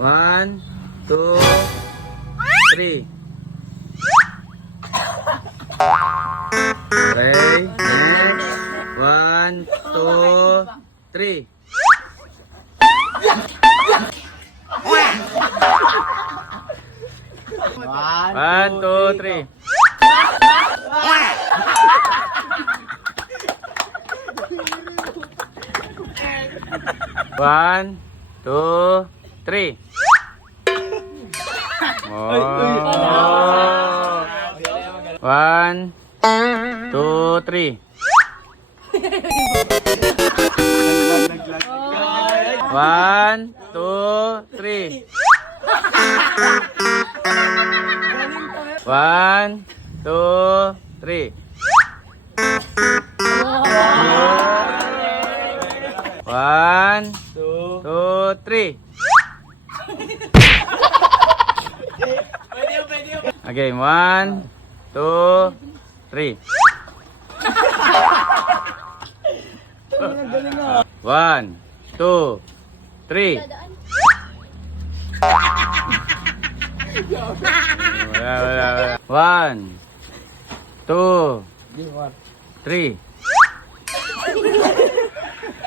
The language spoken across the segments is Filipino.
1, 2, 3. Okay, next. 1, 2, 3. 1, 2, 3. 1, 2, 3. Oh. 1, 2, 3. 1, 2, 3. 1, 2, 3. 1, 2, 3. Okay, 1, 2, 3. 1, 2, 3. Wala. 1, 2, 3.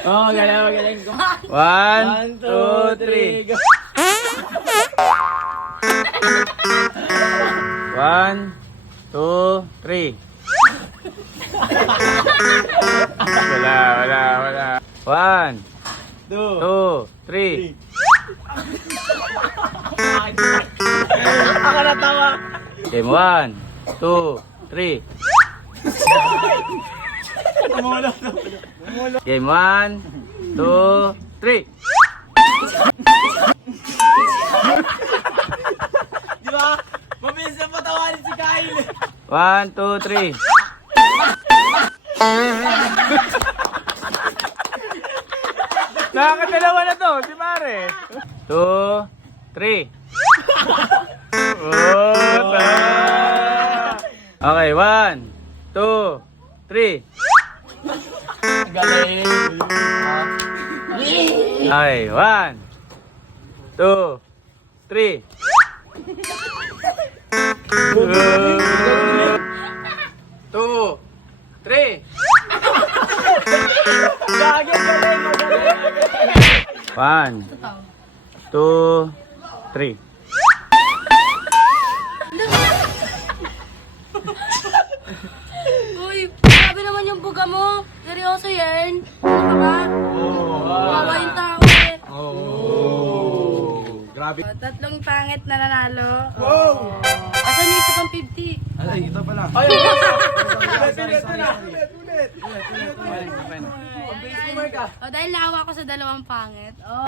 Oh, galing. 1, 2, 3. 1, 2, 3. Wala. 1, 2, 3. Ako natawa. Game 1, 2, 3. Game 1, 2, 3. Di ba? Mabilis na patawarin si Kyle. 1, 2, 3. Nakakadalawa na to, si Mare. 2, 3. Oh, okay, 1, 2, 3. Galing. Okay, 1, 2, 3. 2, 3. Galing. 1, 2, 3. Uy, grabe naman yung buga mo. Seryoso yan. Ano ka ba? Wawa yung tao eh. Grabe. Tatlong pangit na nanalo. Wow! Asan yung isa pang 50? Ay, ito pala. Ay, ulit. O dahil naawa ko sa dalawang pangit. Oh!